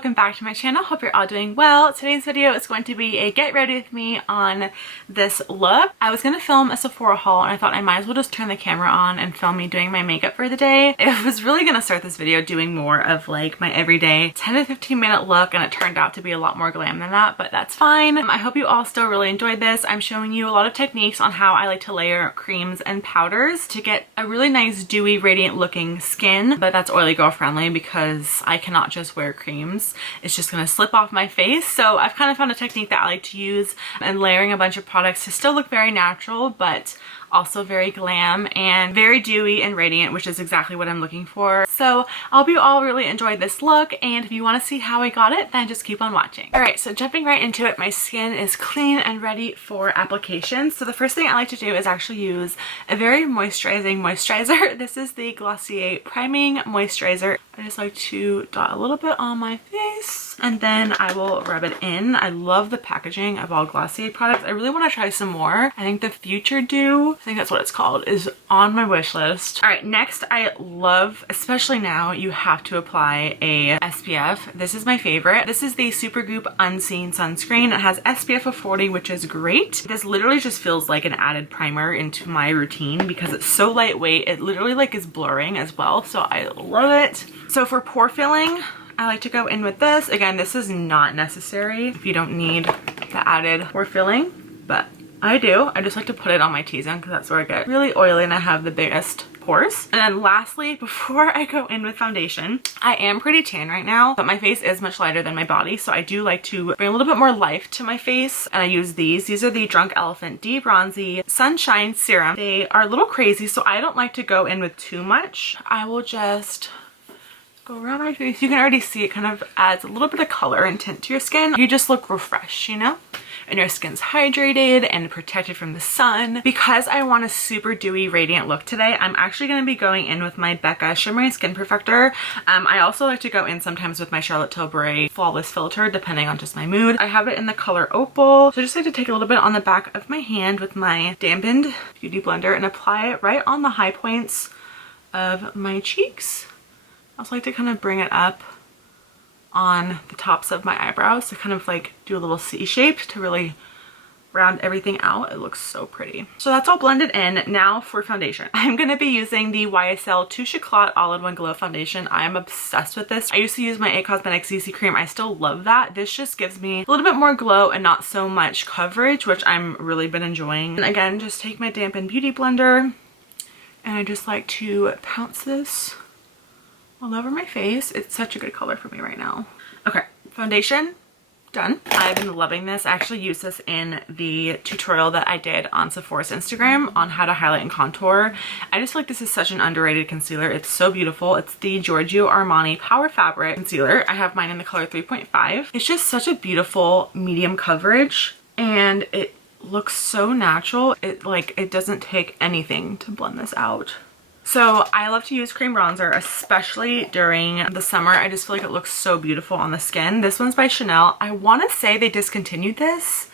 welcome back to my channel. Hope you're all doing well. Today's video is going to be a get ready with me on this look. I was going to film a Sephora haul and I thought I might as well just turn the camera on and film me doing my makeup for the day. I was really going to start this video doing more of like my everyday 10 to 15 minute look, and it turned out to be a lot more glam than that, but that's fine. I hope you all still really enjoyed this. I'm showing you a lot of techniques on how I like to layer creams and powders to get a really nice dewy radiant looking skin, but that's oily girl friendly because I cannot just wear creams. It's just gonna slip off my face. So I've kind of found a technique that I like to use, and layering a bunch of products to still look very natural but also very glam and very dewy and radiant, which is exactly what I'm looking for. So I hope you all really enjoyed this look, and if you want to see how I got it, then just keep on watching. Alright, so jumping right into it, my skin is clean and ready for application. So the first thing I like to do is actually use a very moisturizing moisturizer. This is the Glossier Priming Moisturizer. I just like to dot a little bit on my face and then I will rub it in. I love the packaging of all Glossier products. I really want to try some more. I think the Future Dew, I think that's what it's called, is on my wish list. All right, next I love, especially now, you have to apply a SPF. This is my favorite. This is the Supergoop Unseen Sunscreen. It has SPF of 40, which is great. This literally just feels like an added primer into my routine because it's so lightweight. It literally like is blurring as well, so I love it. So for pore filling, I like to go in with this. Again, this is not necessary if you don't need the added pore filling, but I do. I just like to put it on my T-zone because that's where I get really oily and I have the biggest pores. And then lastly, before I go in with foundation, I am pretty tan right now, but my face is much lighter than my body, so I do like to bring a little bit more life to my face, and I use these. These are the Drunk Elephant D-Bronzy Sunshine Serum. They are a little crazy, so I don't like to go in with too much. I will just go around my face. You can already see it kind of adds a little bit of color and tint to your skin. You just look refreshed, you know? And your skin's hydrated and protected from the sun. Because I want a super dewy, radiant look today, I'm actually going to be going in with my Becca Shimmery Skin Perfector. I also like to go in sometimes with my Charlotte Tilbury Flawless Filter, depending on just my mood. I have it in the color Opal. So I just like to take a little bit on the back of my hand with my dampened beauty blender and apply it right on the high points of my cheeks. I also like to kind of bring it up on the tops of my eyebrows to kind of like do a little C shape to really round everything out. It looks so pretty. So that's all blended in. Now for foundation. I'm going to be using the YSL Touche Éclat All-in-One Glow Foundation. I am obsessed with this. I used to use my IT Cosmetics CC cream. I still love that. This just gives me a little bit more glow and not so much coverage, which I'm really been enjoying. And again, just take my dampened beauty blender and I just like to pounce this all over my face. It's such a good color for me right now. Okay, foundation done. I've been loving this. I actually used this in the tutorial that I did on Sephora's Instagram on how to highlight and contour. I just feel like this is such an underrated concealer. It's so beautiful. It's the Giorgio Armani Power Fabric Concealer. I have mine in the color 3.5. It's just such a beautiful medium coverage and it looks so natural. It doesn't take anything to blend this out. So I love to use cream bronzer, especially during the summer. I just feel like it looks so beautiful on the skin. This one's by Chanel. I want to say they discontinued this.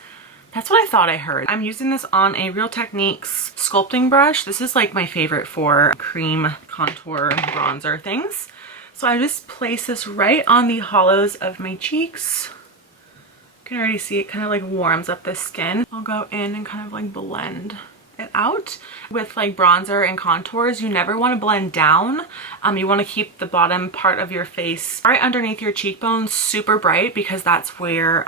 That's what I thought I heard. I'm using this on a Real Techniques sculpting brush. This is like my favorite for cream contour bronzer things. So I just place this right on the hollows of my cheeks. You can already see it kind of like warms up the skin. I'll go in and kind of like blend it out. With like bronzer and contours, you never want to blend down. You want to keep the bottom part of your face right underneath your cheekbones super bright, because that's where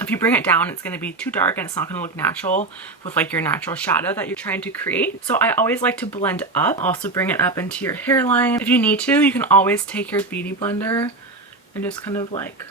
if you bring it down, it's going to be too dark and it's not going to look natural with like your natural shadow that you're trying to create. So I always like to blend up, also bring it up into your hairline. If you need to, you can always take your beauty blender and just kind of like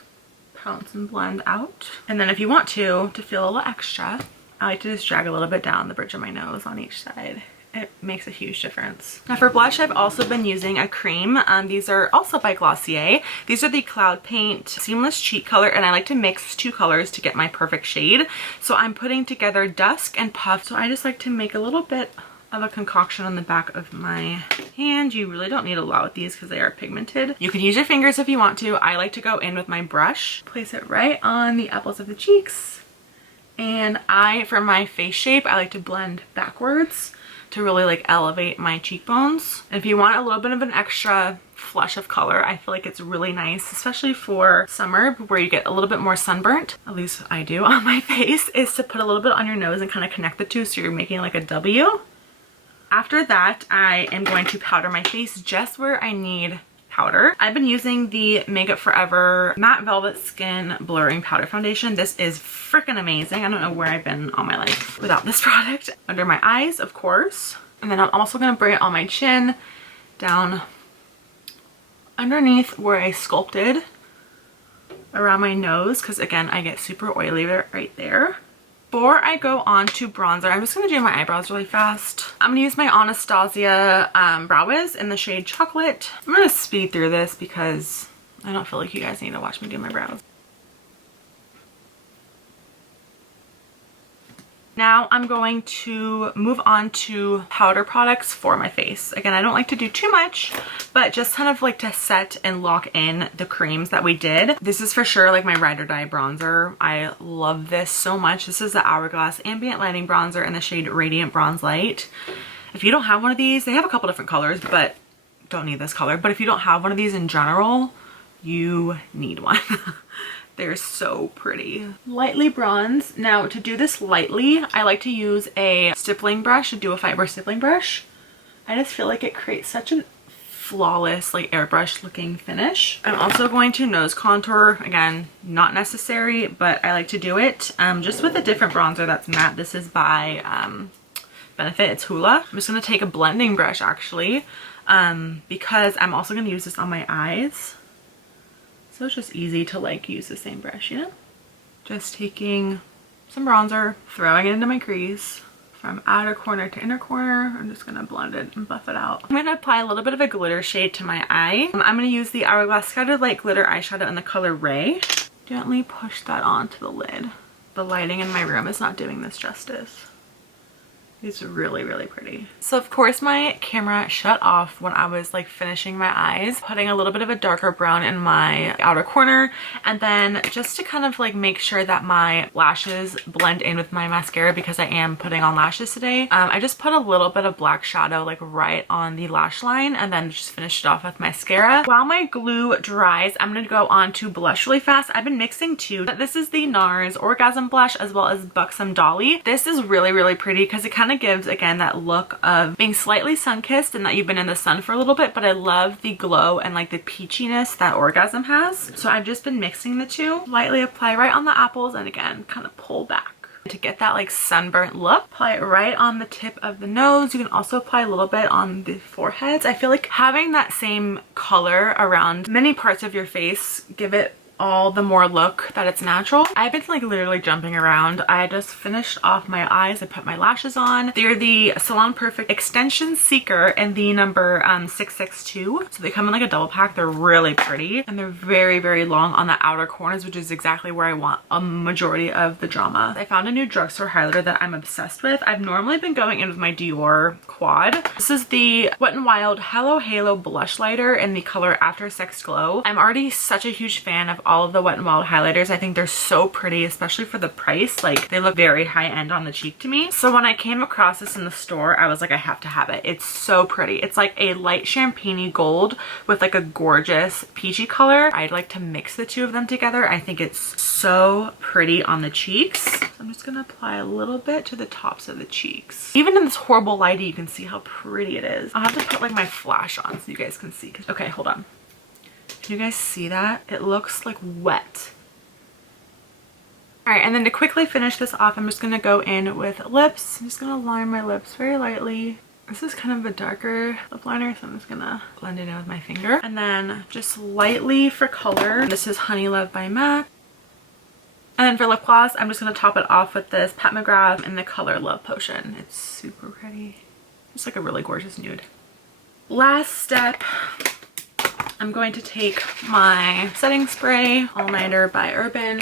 pounce and blend out. And then if you want to feel a little extra, I like to just drag a little bit down the bridge of my nose on each side. It makes a huge difference. Now for blush, I've also been using a cream. These are also by Glossier. These are the Cloud Paint Seamless Cheek Color, and I like to mix two colors to get my perfect shade. So I'm putting together Dusk and Puff. So I just like to make a little bit of a concoction on the back of my hand. You really don't need a lot with these because they are pigmented. You can use your fingers if you want to. I like to go in with my brush, place it right on the apples of the cheeks. And for my face shape, I like to blend backwards to really like elevate my cheekbones. And if you want a little bit of an extra flush of color. I feel like it's really nice, especially for summer where you get a little bit more sunburnt, at least I do on my face, is to put a little bit on your nose and kind of connect the two so you're making like a W. After that, I am going to powder my face just where I need powder. I've been using the Makeup Forever Matte Velvet Skin Blurring Powder Foundation. This is freaking amazing. I don't know where I've been all my life without this product. Under my eyes, of course. And then I'm also going to bring it on my chin, down underneath where I sculpted around my nose, because again, I get super oily right there. Before I go on to bronzer, I'm just going to do my eyebrows really fast. I'm going to use my Anastasia Brow Wiz in the shade Chocolate. I'm going to speed through this because I don't feel like you guys need to watch me do my brows. Now I'm going to move on to powder products for my face. Again, I don't like to do too much, but just kind of like to set and lock in the creams that we did. This is for sure like my ride or die bronzer. I love this so much. This is the Hourglass Ambient Lighting Bronzer in the shade Radiant Bronze Light. If you don't have one of these, they have a couple different colors, but don't need this color. But if you don't have one of these in general, you need one. They're so pretty. Lightly bronze. Now to do this lightly, I like to use a stippling brush, a dual fiber stippling brush. I just feel like it creates such a flawless like airbrush looking finish. I'm also going to nose contour. Again, not necessary, but I like to do it just with a different bronzer that's matte. This is by Benefit. It's Hoola. I'm just going to take a blending brush actually because I'm also going to use this on my eyes. So it's just easy to like use the same brush, you know? Just taking some bronzer, throwing it into my crease from outer corner to inner corner. I'm just gonna blend it and buff it out. I'm gonna apply a little bit of a glitter shade to my eye. I'm gonna use the Hourglass Scattered Light Glitter Eyeshadow in the color Ray. Gently push that onto the lid. The lighting in my room is not doing this justice. It's really, really pretty. So of course my camera shut off when I was like finishing my eyes, putting a little bit of a darker brown in my outer corner, and then just to kind of like make sure that my lashes blend in with my mascara because I am putting on lashes today. I just put a little bit of black shadow like right on the lash line and then just finished it off with mascara. While my glue dries, I'm gonna go on to blush really fast. I've been mixing two. This is the Nars Orgasm blush as well as Buxom Dolly. This is really, really pretty because it kind of gives again that look of being slightly sun-kissed and that you've been in the sun for a little bit, but I love the glow and like the peachiness that Orgasm has. So I've just been mixing the two. Lightly apply right on the apples and again kind of pull back to get that like sunburnt look. Apply it right on the tip of the nose. You can also apply a little bit on the foreheads. I feel like having that same color around many parts of your face give it all the more look that it's natural. I've been like literally jumping around. I just finished off my eyes. I put my lashes on. They're the Salon Perfect Extension Seeker in the number 662. So they come in like a double pack. They're really pretty and they're very, very long on the outer corners, which is exactly where I want a majority of the drama. I found a new drugstore highlighter that I'm obsessed with. I've normally been going in with my Dior Quad. This is the Wet n Wild Hello Halo Blush Lighter in the color After Sex Glow. I'm already such a huge fan of all of the Wet n Wild highlighters. I think they're so pretty, especially for the price. Like they look very high end on the cheek to me. So when I came across this in the store, I was like, I have to have it. It's so pretty. It's like a light champagne gold with like a gorgeous peachy color. I'd like to mix the two of them together. I think it's so pretty on the cheeks. So I'm just gonna apply a little bit to the tops of the cheeks. Even in this horrible lighting, you can see how pretty it is. I'll have to put like my flash on so you guys can see. Okay, hold on. Can you guys see that? It looks like wet. All right, and then to quickly finish this off, I'm just gonna go in with lips. I'm just gonna line my lips very lightly. This is kind of a darker lip liner, so I'm just gonna blend it in with my finger. And then just lightly for color, this is Honey Love by MAC. And then for lip gloss, I'm just gonna top it off with this Pat McGrath in the color Love Potion. It's super pretty. It's like a really gorgeous nude. Last step, I'm going to take my setting spray, All Nighter by Urban,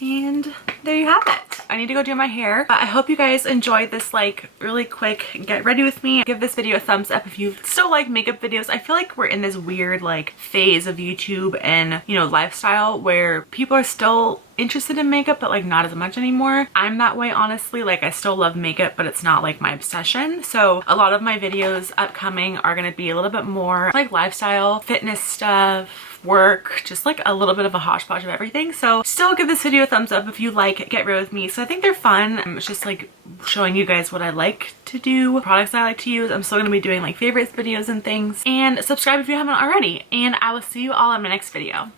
and there you have it. I need to go do my hair. I hope you guys enjoyed this like really quick get ready with me. Give this video a thumbs up if you still like makeup videos. I feel like we're in this weird like phase of YouTube and, you know, lifestyle where people are still interested in makeup, but like not as much anymore. I'm that way, honestly. Like I still love makeup, but it's not like my obsession. So a lot of my videos upcoming are going to be a little bit more like lifestyle, fitness stuff, work, just like a little bit of a hodgepodge of everything. So still give this video a thumbs up if you like Get Real With Me. So I think they're fun. It's just like showing you guys what I like to do, products I like to use. I'm still going to be doing like favorites videos and things. And subscribe if you haven't already. And I will see you all in my next video.